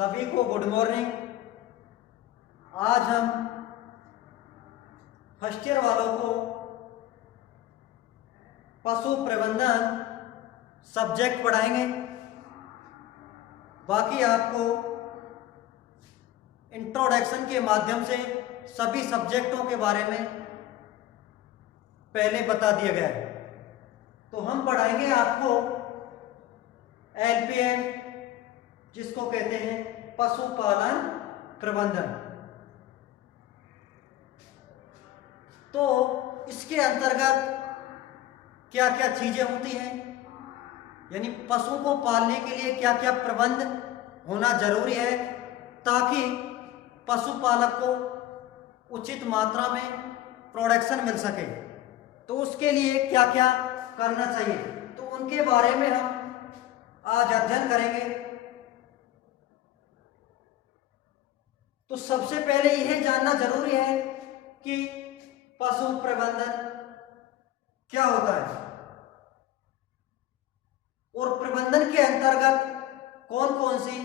सभी को good morning. आज हम फर्स्ट ईयर वालों को पशु प्रबंधन सब्जेक्ट पढ़ाएंगे। बाकी आपको इंट्रोडक्शन के माध्यम से सभी सब्जेक्टों के बारे में पहले बता दिया गया है। तो हम पढ़ाएंगे आपको एलपीएम, जिसको कहते हैं पशुपालन प्रबंधन। तो इसके अंतर्गत क्या क्या चीजें होती हैं, यानी पशु को पालने के लिए क्या क्या प्रबंध होना जरूरी है ताकि पशुपालक को उचित मात्रा में प्रोडक्शन मिल सके। तो उसके लिए क्या क्या करना चाहिए, तो उनके बारे में हम आज अध्ययन करेंगे। तो सबसे पहले यह जानना जरूरी है कि पशु प्रबंधन क्या होता है और प्रबंधन के अंतर्गत कौन कौन सी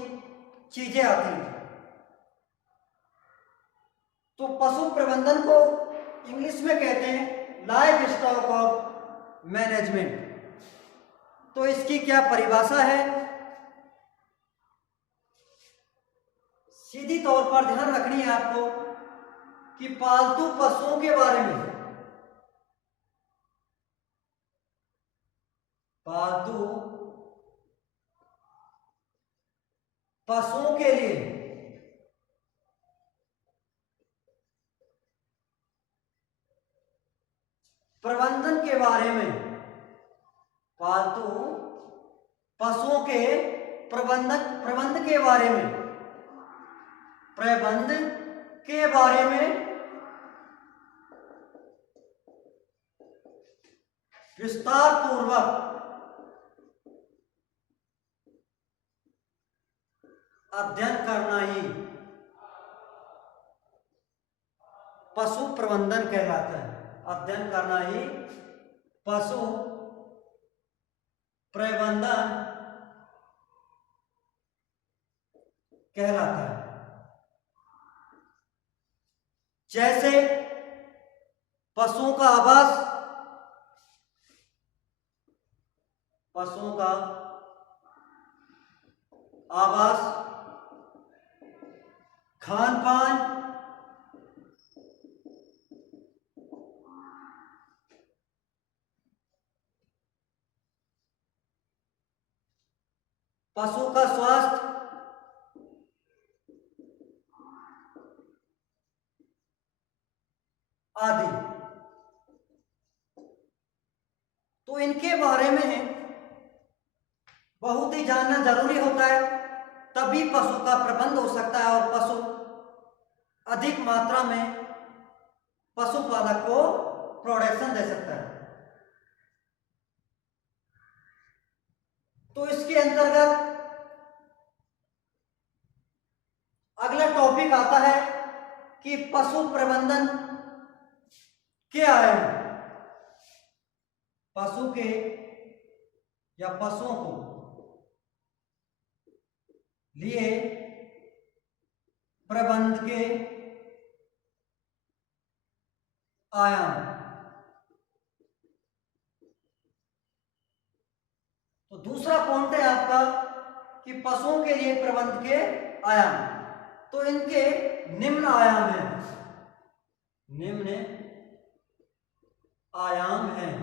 चीजें आती हैं। तो पशु प्रबंधन को इंग्लिश में कहते हैं लाइव स्टॉक ऑफ मैनेजमेंट। तो इसकी क्या परिभाषा है, सीधी तौर पर ध्यान रखनी है आपको कि पालतू पशुओं के बारे में, पालतू पशुओं के लिए प्रबंधन के बारे में, पालतू पशुओं के प्रबंध के बारे में, प्रबंध के बारे में विस्तार पूर्वक अध्ययन करना ही पशु प्रबंधन कहलाता है। अध्ययन करना ही पशु प्रबंधन कहलाता है। जैसे पशुओं का आवास, पशुओं का आवास, खान पान, पशु का स्वास्थ्य, आदि। तो इनके बारे में बहुत ही जानना जरूरी होता है, तभी पशु का प्रबंध हो सकता है और पशु अधिक मात्रा में पशुपालक को प्रोडक्शन दे सकता है। तो इसके अंतर्गत अगला टॉपिक आता है कि पशु प्रबंधन क्या है। पशु के या पशुओं को लिए प्रबंध के आयाम। तो दूसरा पॉइंट है आपका कि पशुओं के लिए प्रबंध के आयाम। तो इनके निम्न आयाम हैं, निम्न आयाम हैं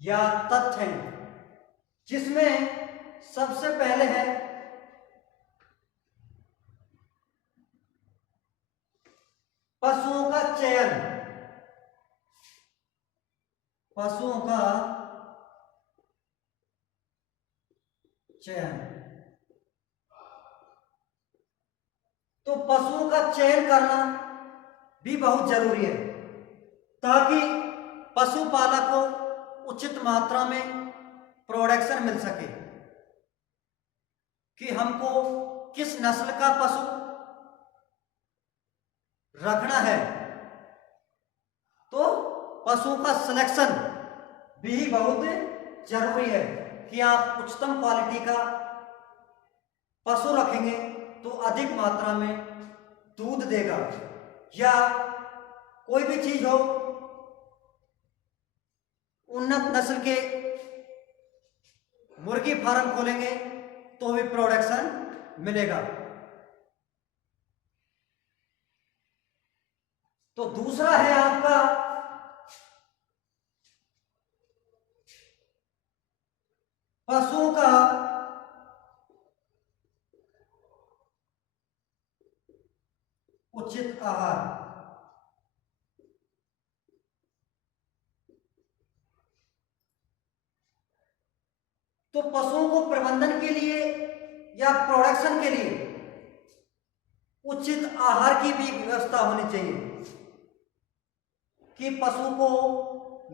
या तथ्य हैं, जिसमें सबसे पहले है पशुओं का चयन। पशुओं का चयन। तो पशुओं का चयन करना भी बहुत जरूरी है ताकि पशुपालक को उचित मात्रा में प्रोडक्शन मिल सके कि हमको किस नस्ल का पशु रखना है। तो पशुओं का सिलेक्शन भी बहुत जरूरी है कि आप उच्चतम क्वालिटी का पशु रखेंगे तो अधिक मात्रा में दूध देगा। या कोई भी चीज हो, उन्नत नस्ल के मुर्गी फार्म खोलेंगे तो भी प्रोडक्शन मिलेगा। तो दूसरा है आपका पशुओं का उचित आहार। तो पशुओं को प्रबंधन के लिए या प्रोडक्शन के लिए उचित आहार की भी व्यवस्था होनी चाहिए कि पशु को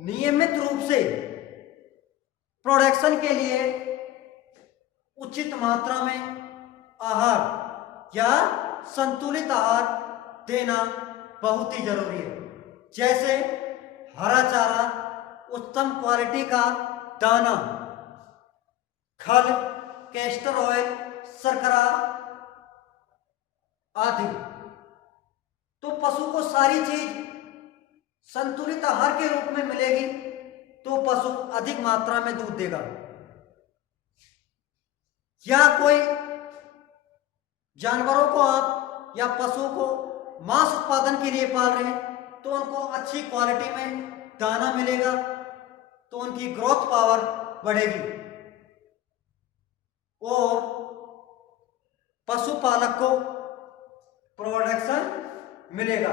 नियमित रूप से प्रोडक्शन के लिए उचित मात्रा में आहार या संतुलित आहार देना बहुत ही जरूरी है। जैसे हरा चारा, उत्तम क्वालिटी का दाना, खल, कैस्टर ऑयल, शर्करा आदि। तो पशु को सारी चीज संतुलित आहार के रूप में मिलेगी तो पशु अधिक मात्रा में दूध देगा। या कोई जानवरों को आप या पशुओं को मांस उत्पादन के लिए पाल रहे हैं तो उनको अच्छी क्वालिटी में दाना मिलेगा तो उनकी ग्रोथ पावर बढ़ेगी और पशुपालक को प्रोडक्शन मिलेगा,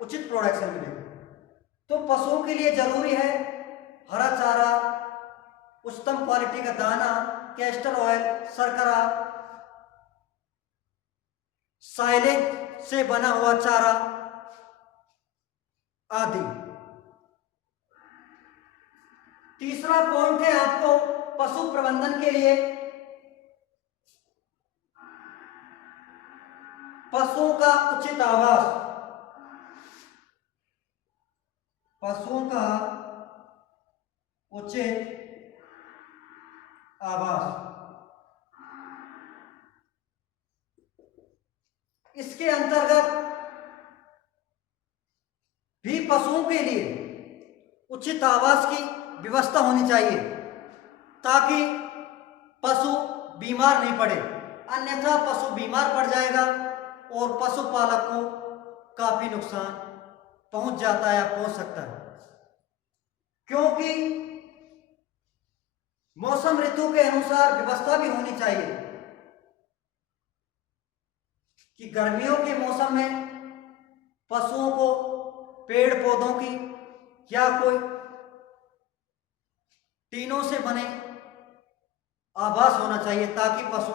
उचित प्रोडक्शन मिलेगा। तो पशुओं के लिए जरूरी है हरा चारा, उच्चतम क्वालिटी का दाना, कैस्टर ऑयल, शर्करा, साइलेज से बना हुआ चारा आदि। तीसरा पॉइंट है आपको पशु प्रबंधन के लिए पशुओं का उचित आवास। पशुओं का उचित आवास, इसके अंतर्गत भी पशुओं के लिए उचित आवास की व्यवस्था होनी चाहिए ताकि पशु बीमार नहीं पड़े, अन्यथा पशु बीमार पड़ जाएगा और पशुपालक को काफी नुकसान पहुंच जाता है या पहुंच सकता है। क्योंकि मौसम ऋतु के अनुसार व्यवस्था भी होनी चाहिए कि गर्मियों के मौसम में पशुओं को पेड़ पौधों की या कोई टीनों से बने आवास होना चाहिए ताकि पशु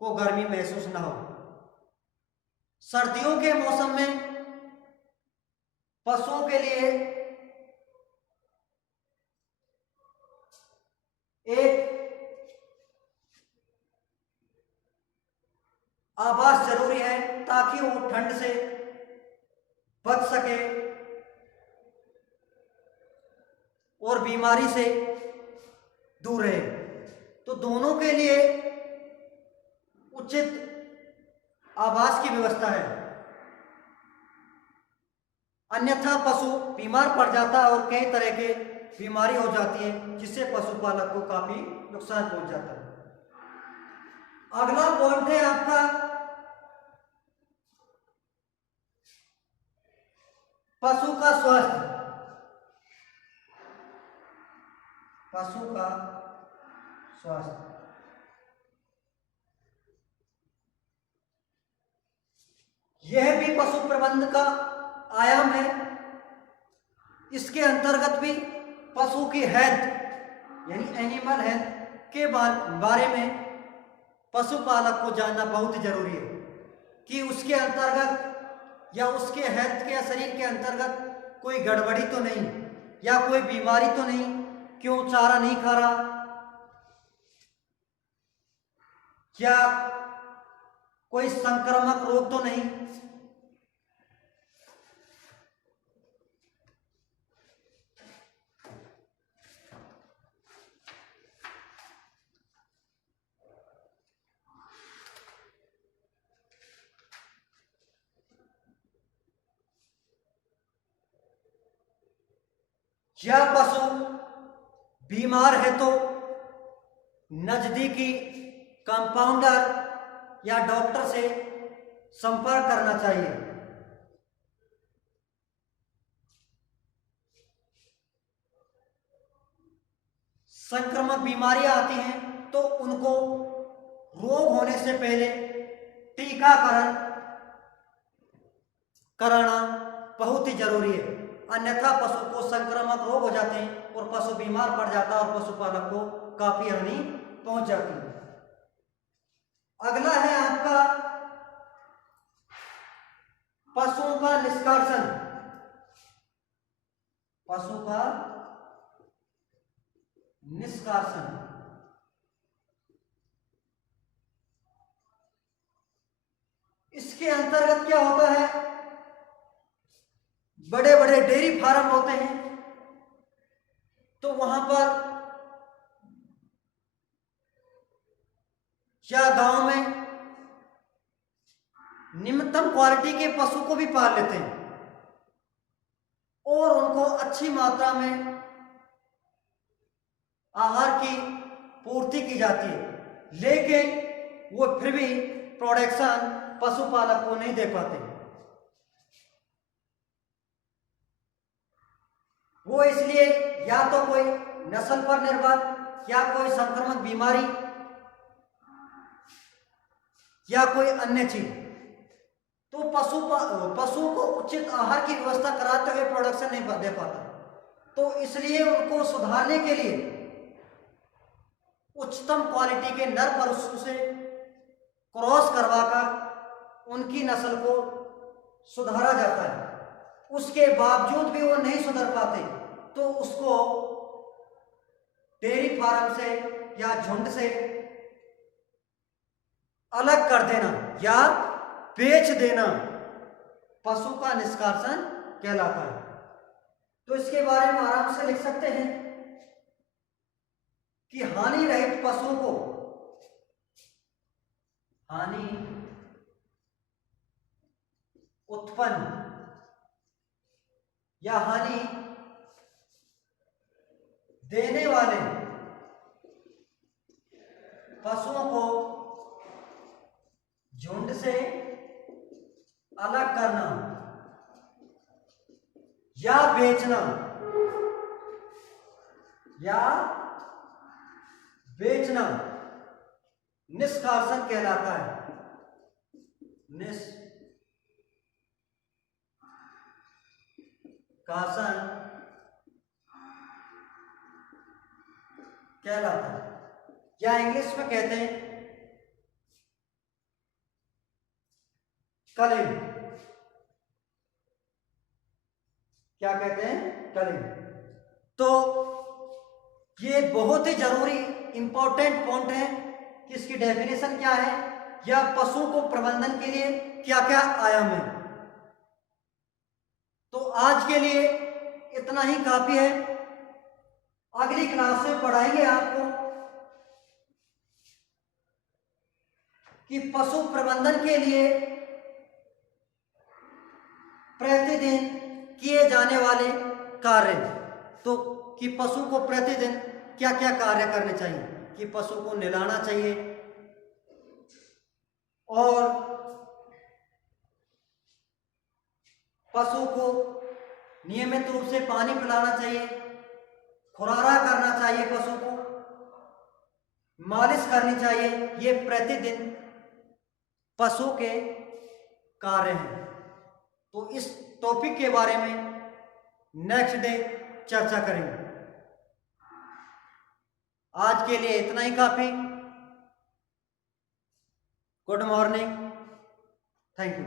को गर्मी महसूस न हो। सर्दियों के मौसम में पशुओं के लिए एक आवास जरूरी है ताकि वो ठंड से बच सके और बीमारी से दूर रहे। तो दोनों के लिए उचित आवास की व्यवस्था है, अन्यथा पशु बीमार पड़ जाता है और कई तरह के बीमारी हो जाती है जिससे पशुपालक को काफी नुकसान पहुंच जाता है। अगला पॉइंट है आपका पशु का स्वास्थ्य। पशु का स्वास्थ्य, यह भी पशु प्रबंधन का आयाम है। इसके अंतर्गत भी पशु की हेल्थ यानी एनिमल हेल्थ के बारे में पशुपालक को जानना बहुत जरूरी है कि उसके अंतर्गत या उसके हेल्थ के या शरीर के अंतर्गत कोई गड़बड़ी तो नहीं या कोई बीमारी तो नहीं, क्यों चारा नहीं खा रहा, क्या कोई संक्रामक रोग तो नहीं। या पशु बीमार है तो नजदीकी कंपाउंडर या डॉक्टर से संपर्क करना चाहिए। संक्रामक बीमारियां आती हैं तो उनको रोग होने से पहले टीकाकरण कराना बहुत ही जरूरी है, अन्यथा पशु को संक्रामक रोग हो जाते हैं और पशु बीमार पड़ जाता है और पशुपालक को काफी हानि पहुंच जाती है। अगला है आपका पशुओं का निष्कासन। पशु का निष्कासन, इसके अंतर्गत क्या होता है, बड़े बड़े डेयरी फार्म होते हैं तो वहां पर या गांव में निम्नतम क्वालिटी के पशु को भी पाल लेते हैं और उनको अच्छी मात्रा में आहार की पूर्ति की जाती है, लेकिन वो फिर भी प्रोडक्शन पशुपालक को नहीं दे पाते। वो इसलिए या तो कोई नस्ल पर निर्भर या कोई संक्रामक बीमारी या कोई अन्य चीज, तो पशु को उचित आहार की व्यवस्था कराते हुए प्रोडक्शन नहीं दे पाता। तो इसलिए उनको सुधारने के लिए उच्चतम क्वालिटी के नर पशु से क्रॉस करवाकर उनकी नस्ल को सुधारा जाता है। उसके बावजूद भी वो नहीं सुधर पाते तो उसको डेयरी फार्म से या झुंड से अलग कर देना या बेच देना पशु का निष्कासन कहलाता है। तो इसके बारे में आराम से लिख सकते हैं कि हानि रहित पशुओं को हानि उत्पन्न या हानि देने वाले पशुओं को झुंड से अलग करना या बेचना निष्कासन कहलाता है। निष्कासन कहलाता है, या इंग्लिश में कहते हैं कलिंग। क्या कहते हैं? कलिंग। तो ये बहुत ही जरूरी इंपॉर्टेंट पॉइंट है कि इसकी डेफिनेशन क्या है या पशु को प्रबंधन के लिए क्या क्या आयाम है। तो आज के लिए इतना ही काफी है। अगली क्लास में पढ़ाएंगे आपको कि पशु प्रबंधन के लिए प्रतिदिन किए जाने वाले कार्य, तो कि पशु को प्रतिदिन क्या क्या कार्य करने चाहिए, कि पशु को नहलाना चाहिए और पशु को नियमित रूप से पानी पिलाना चाहिए, खुरारा करना चाहिए, पशु को मालिश करनी चाहिए। ये प्रतिदिन पशु के कार्य हैं। तो इस टॉपिक के बारे में नेक्स्ट डे चर्चा करेंगे। आज के लिए इतना ही काफी। Good morning, thank you.